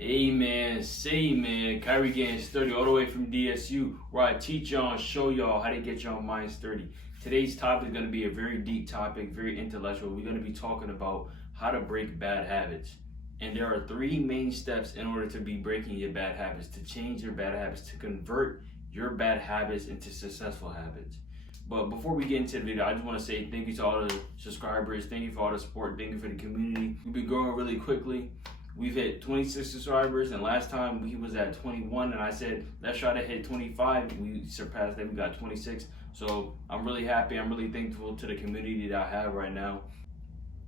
Amen. Say man. Kyrie getting sturdy all the way from DSU, where I teach y'all and show y'all how to get your mind sturdy. Today's topic is going to be a very deep topic, very intellectual. We're going to be talking about how to break bad habits. And there are three main steps in order to be breaking your bad habits, to change your bad habits, to convert your bad habits into successful habits. But before we get into the video, I just want to say thank you to all the subscribers. Thank you for all the support. Thank you for the community. We've been growing really quickly. We've hit 26 subscribers, and last time we was at 21, and I said, let's try to hit 25. We surpassed that, we got 26. So I'm really happy, I'm really thankful to the community that I have right now.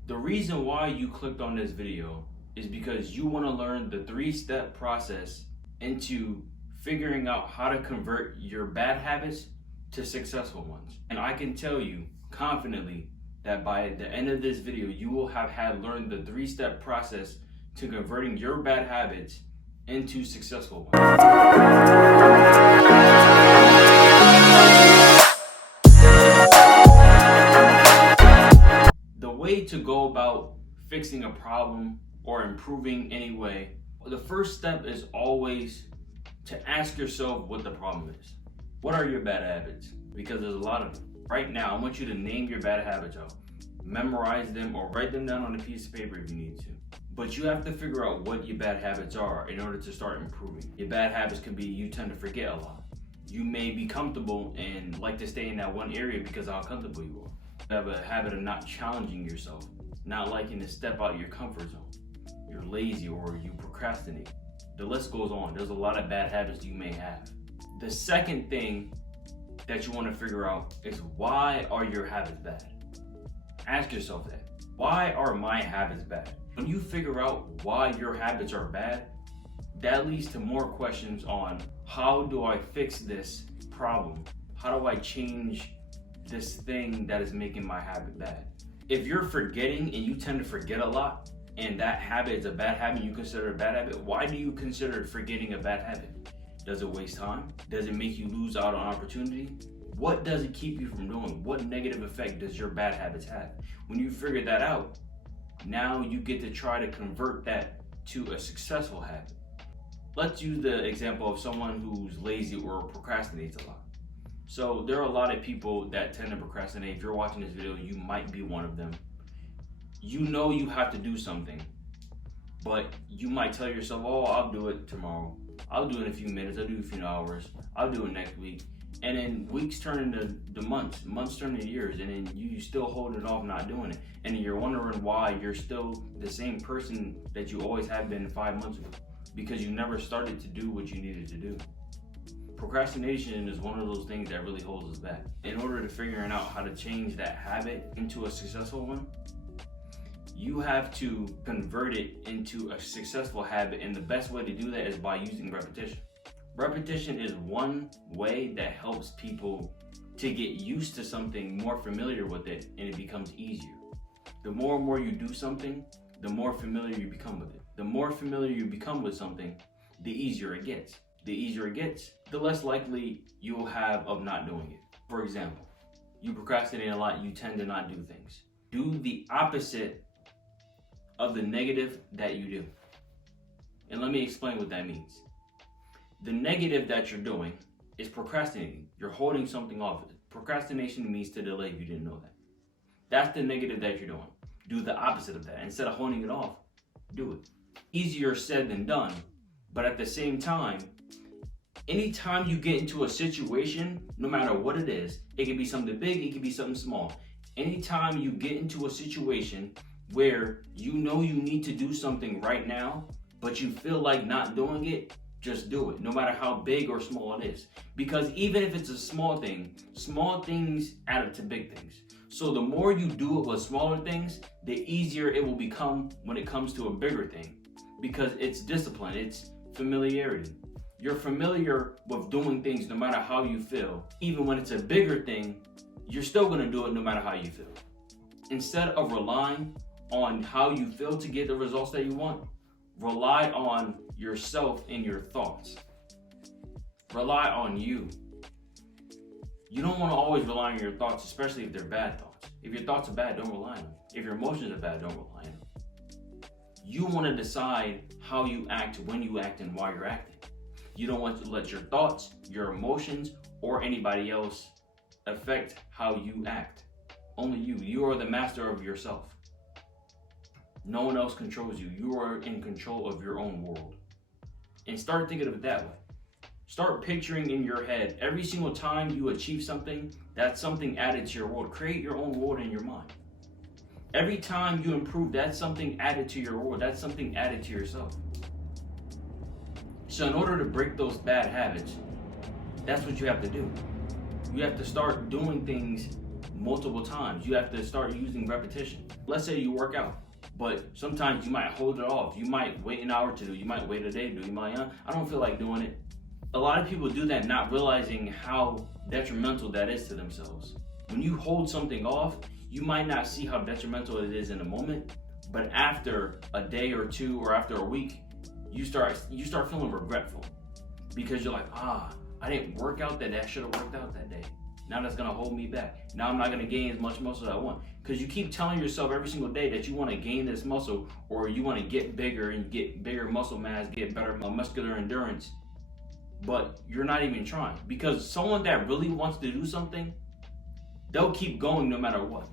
The reason why you clicked on this video is because you want to learn the 3-step process into figuring out how to convert your bad habits to successful ones. And I can tell you confidently that by the end of this video, you will have had learned the 3-step process to converting your bad habits into successful ones. The way to go about fixing a problem or improving any way, the first step is always to ask yourself what the problem is. What are your bad habits? Because there's a lot of them. Right now, I want you to name your bad habits out. Memorize them or write them down on a piece of paper if you need to. But you have to figure out what your bad habits are in order to start improving. Your bad habits can be you tend to forget a lot. You may be comfortable and like to stay in that one area because of how comfortable you are. You have a habit of not challenging yourself, not liking to step out your comfort zone. You're lazy or you procrastinate. The list goes on. There's a lot of bad habits you may have. The second thing that you want to figure out is, why are your habits bad? Ask yourself that. Why are my habits bad? When you figure out why your habits are bad, that leads to more questions on, how do I fix this problem? How do I change this thing that is making my habit bad? If you're forgetting and you tend to forget a lot, and that habit is a bad habit, you consider it a bad habit, why do you consider forgetting a bad habit? Does it waste time? Does it make you lose out on opportunity? What does it keep you from doing? What negative effect does your bad habits have? When you figure that out, now you get to try to convert that to a successful habit. Let's use the example of someone who's lazy or procrastinates a lot. So there are a lot of people that tend to procrastinate. If you're watching this video, you might be one of them. You know you have to do something, but you might tell yourself, oh, I'll do it tomorrow. I'll do it in a few minutes, I'll do it in a few hours, I'll do it next week. And then weeks turn into months turn into years, and then you still hold it off not doing it. And then you're wondering why you're still the same person that you always have been 5 months ago, because you never started to do what you needed to do. Procrastination is one of those things that really holds us back. In order to figuring out how to change that habit into a successful one, you have to convert it into a successful habit, and the best way to do that is by using repetition. Repetition is one way that helps people to get used to something, more familiar with it, and it becomes easier. The more and more you do something, the more familiar you become with it. The more familiar you become with something, the easier it gets. The easier it gets, the less likely you'll have of not doing it. For example, you procrastinate a lot, you tend to not do things. Do the opposite of the negative that you do. And let me explain what that means. The negative that you're doing is procrastinating. You're holding something off. Procrastination means to delay, if you didn't know that. That's the negative that you're doing. Do the opposite of that. Instead of holding it off, do it. Easier said than done, but at the same time, anytime you get into a situation, no matter what it is, it can be something big, it can be something small. Anytime you get into a situation where you know you need to do something right now, but you feel like not doing it, just do it, no matter how big or small it is. Because even if it's a small thing, small things add up to big things. So the more you do it with smaller things, the easier it will become when it comes to a bigger thing. Because it's discipline, it's familiarity. You're familiar with doing things no matter how you feel. Even when it's a bigger thing, you're still gonna do it no matter how you feel. Instead of relying on how you feel to get the results that you want, rely on yourself and your thoughts. Rely on you. You don't want to always rely on your thoughts, especially if they're bad thoughts. If your thoughts are bad, don't rely on them. If your emotions are bad, don't rely on them. You want to decide how you act, when you act, and why you're acting. You don't want to let your thoughts, your emotions, or anybody else affect how you act. Only you. You are the master of yourself. No one else controls you. You are in control of your own world. And start thinking of it that way. Start picturing in your head every single time you achieve something, that's something added to your world. Create your own world in your mind. Every time you improve, that's something added to your world. That's something added to yourself. So in order to break those bad habits, that's what you have to do. You have to start doing things multiple times. You have to start using repetition. Let's say you work out, but sometimes you might hold it off. You might wait an hour to do. You might wait a day to do. You might, I don't feel like doing it. A lot of people do that not realizing how detrimental that is to themselves. When you hold something off, you might not see how detrimental it is in a moment, but after a day or two or after a week, you start feeling regretful because you're like, I didn't work out that day. I should have worked out that day. Now that's gonna hold me back. Now I'm not gonna gain as much muscle as I want. Because you keep telling yourself every single day that you wanna gain this muscle, or you wanna get bigger and get bigger muscle mass, get better muscular endurance, but you're not even trying. Because someone that really wants to do something, they'll keep going no matter what.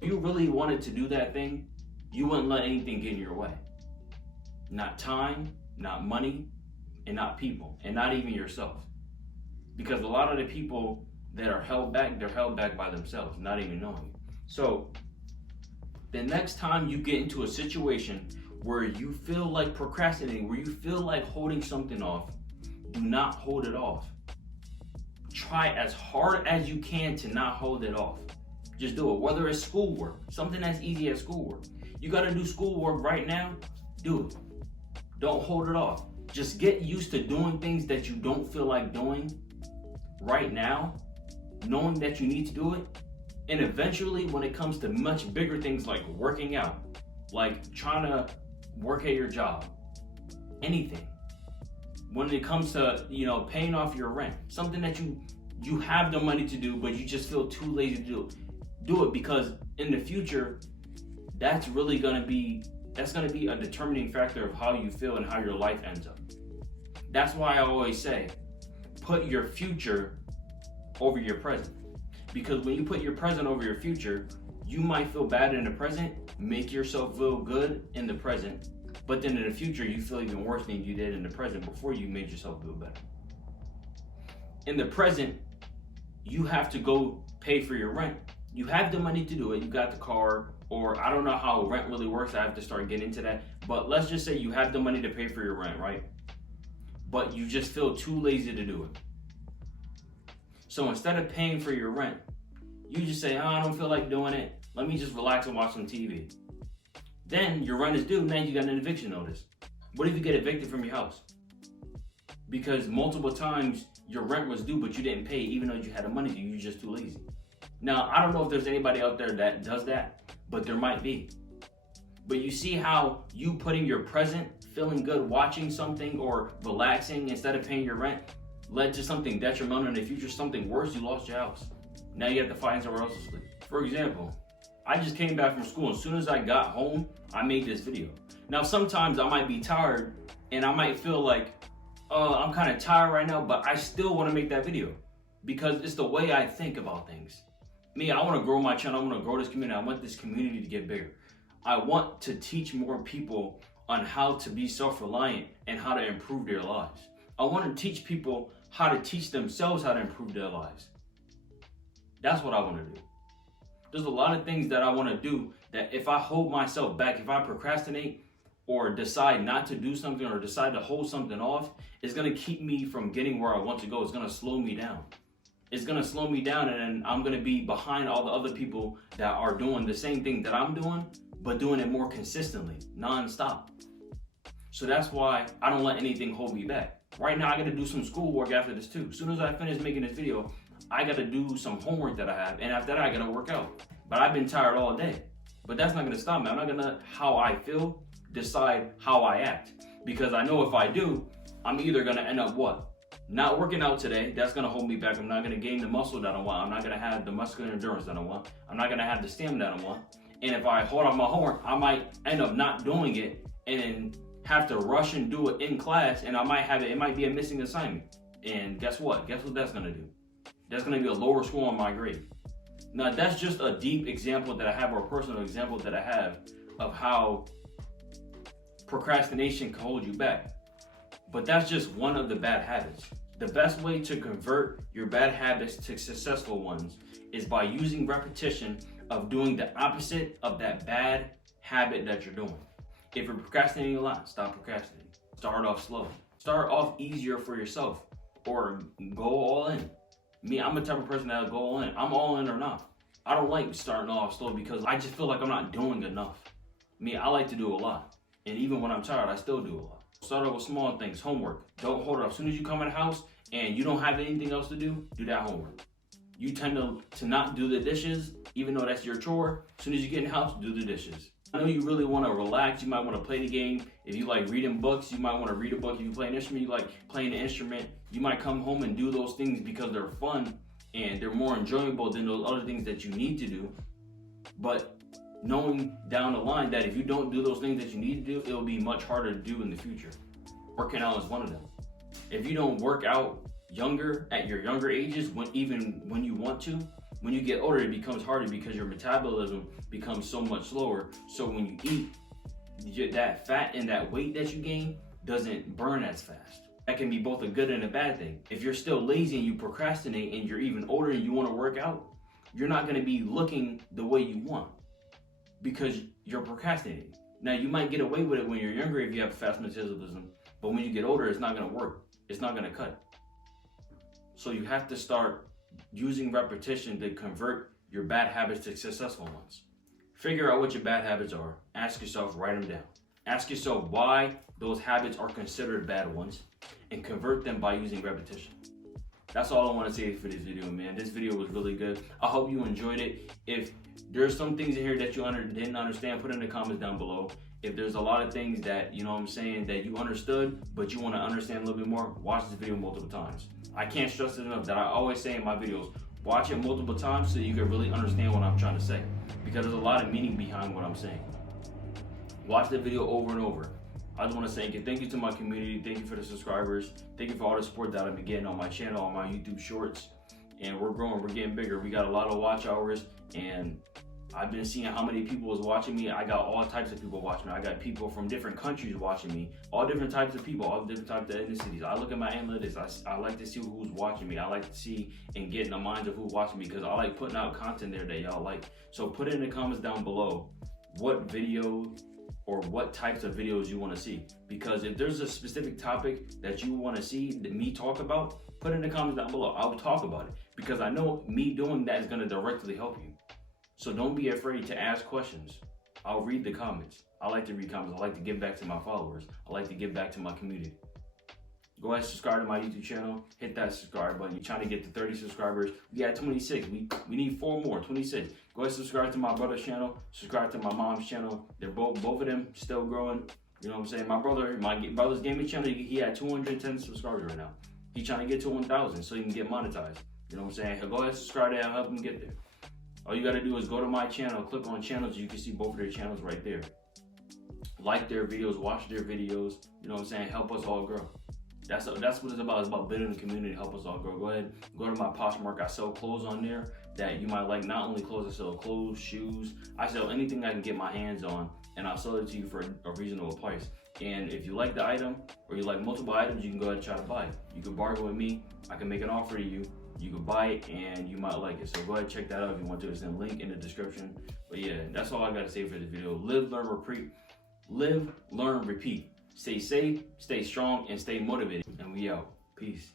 If you really wanted to do that thing, you wouldn't let anything get in your way. Not time, not money, and not people, and not even yourself. Because a lot of the people that are held back, they're held back by themselves, not even knowing it. So the next time you get into a situation where you feel like procrastinating, where you feel like holding something off, do not hold it off. Try as hard as you can to not hold it off. Just do it. Whether it's schoolwork, something as easy as schoolwork. You got to do schoolwork right now, do it. Don't hold it off. Just get used to doing things that you don't feel like doing right now, knowing that you need to do it. And eventually, when it comes to much bigger things like working out, like trying to work at your job, anything. When it comes to, paying off your rent, something that you have the money to do, but you just feel too lazy to do it, because in the future, that's gonna be a determining factor of how you feel and how your life ends up. That's why I always say, put your future over your present. Because when you put your present over your future, you might feel bad in the present, make yourself feel good in the present, but then in the future, you feel even worse than you did in the present before you made yourself feel better. In the present, you have to go pay for your rent. You have the money to do it. You got the car, or I don't know how rent really works. I have to start getting into that. But let's just say you have the money to pay for your rent, right? But you just feel too lazy to do it. So instead of paying for your rent, you just say, I don't feel like doing it. Let me just relax and watch some TV. Then your rent is due, now you got an eviction notice. What if you get evicted from your house? Because multiple times your rent was due, but you didn't pay, even though you had the money to, you're just too lazy. Now, I don't know if there's anybody out there that does that, but there might be. But you see how you putting your present, feeling good, watching something, or relaxing instead of paying your rent, led to something detrimental in the future, something worse, you lost your house. Now you have to find somewhere else to sleep. For example, I just came back from school. As soon as I got home, I made this video. Now, sometimes I might be tired and I might feel like, I'm kind of tired right now, but I still want to make that video because it's the way I think about things. Me, I want to grow my channel. I want to grow this community. I want this community to get bigger. I want to teach more people on how to be self-reliant and how to improve their lives. I want to teach people how to teach themselves how to improve their lives. That's what I want to do. There's a lot of things that I want to do that if I hold myself back, if I procrastinate or decide not to do something or decide to hold something off, it's going to keep me from getting where I want to go. It's going to slow me down. It's going to slow me down, and then I'm going to be behind all the other people that are doing the same thing that I'm doing, but doing it more consistently, non-stop. So that's why I don't let anything hold me back. Right now, I got to do some schoolwork after this too. As soon as I finish making this video, I got to do some homework that I have, and after that, I got to work out. But I've been tired all day. But that's not going to stop me. I'm not going to, how I feel, decide how I act. Because I know if I do, I'm either going to end up what? Not working out today. That's going to hold me back. I'm not going to gain the muscle that I want. I'm not going to have the muscular endurance that I want. I'm not going to have the stamina that I want. And if I hold on my homework, I might end up not doing it and then have to rush and do it in class, and it might be a missing assignment. And guess what? Guess what that's gonna do? That's gonna be a lower score on my grade. Now that's just a deep example that I have, or a personal example that I have of how procrastination can hold you back. But that's just one of the bad habits. The best way to convert your bad habits to successful ones is by using repetition of doing the opposite of that bad habit that you're doing. If you're procrastinating a lot, stop procrastinating. Start off slow. Start off easier for yourself, or go all in. Me, I'm the type of person that'll go all in. I'm all in or not. I don't like starting off slow because I just feel like I'm not doing enough. Me, I like to do a lot. And even when I'm tired, I still do a lot. Start off with small things, homework. Don't hold it up. As soon as you come in the house and you don't have anything else to do that homework. You tend to not do the dishes, even though that's your chore. As soon as you get in the house, do the dishes. I know you really want to relax. You might want to play the game. If you like reading books, you might want to read a book. If you play an instrument, you like playing an instrument. You might come home and do those things because they're fun and they're more enjoyable than those other things that you need to do. But knowing down the line that if you don't do those things that you need to do, it'll be much harder to do in the future. Working out is one of them. If you don't work out at your younger ages, even when you want to, when you get older, it becomes harder because your metabolism becomes so much slower. So when you eat, that fat and that weight that you gain doesn't burn as fast. That can be both a good and a bad thing. If you're still lazy and you procrastinate and you're even older and you want to work out, you're not going to be looking the way you want because you're procrastinating. Now, you might get away with it when you're younger if you have fast metabolism, but when you get older, it's not going to work. It's not going to cut. So you have to start using repetition to convert your bad habits to successful ones. Figure out what your bad habits are. Ask yourself, write them down. Ask yourself why those habits are considered bad ones and convert them by using repetition. That's all I want to say for this video, man. This video was really good. I hope you enjoyed it. If there's some things in here that you didn't understand, put it in the comments down below. If there's a lot of things that, you know what I'm saying, that you understood, but you want to understand a little bit more, watch this video multiple times. I can't stress it enough that I always say in my videos, watch it multiple times so you can really understand what I'm trying to say. Because there's a lot of meaning behind what I'm saying. Watch the video over and over. I just want to say thank you to my community. Thank you for the subscribers. Thank you for all the support that I've been getting on my channel, on my YouTube shorts. And we're growing, we're getting bigger. We got a lot of watch hours, and I've been seeing how many people is watching me. I got all types of people watching me. I got people from different countries watching me. All different types of people, all different types of ethnicities. I look at my analytics. I like to see who's watching me. I like to see and get in the minds of who's watching me because I like putting out content there that y'all like. So put it in the comments down below what video or what types of videos you want to see. Because if there's a specific topic that you want to see me talk about, put it in the comments down below. I'll talk about it because I know me doing that is going to directly help you. So don't be afraid to ask questions. I'll read the comments. I like to read comments. I like to give back to my followers. I like to give back to my community. Go ahead and subscribe to my YouTube channel. Hit that subscribe button. You're trying to get to 30 subscribers. We got 26. We need 4 more, 26. Go ahead and subscribe to my brother's channel. Subscribe to my mom's channel. They're both of them still growing. You know what I'm saying? My brother's gaming channel, he had 210 subscribers right now. He's trying to get to 1,000 so he can get monetized. You know what I'm saying? Go ahead and subscribe to him. Help him get there. All you gotta do is go to my channel, click on channels, you can see both of their channels right there. Like their videos, watch their videos, you know what I'm saying? Help us all grow. That's what it's about. It's about building a community, help us all grow. Go ahead, go to my Poshmark. I sell clothes on there that you might like. Not only clothes, I sell clothes, shoes. I sell anything I can get my hands on, and I'll sell it to you for a reasonable price. And if you like the item, or you like multiple items, you can go ahead and try to buy it. You can bargain with me. I can make an offer to you. You can buy it and you might like it. So go ahead and check that out if you want to. It's in the link in the description. But yeah, that's all I got to say for this video. Live, learn, repeat. Live, learn, repeat. Stay safe, stay strong, and stay motivated. And we out. Peace.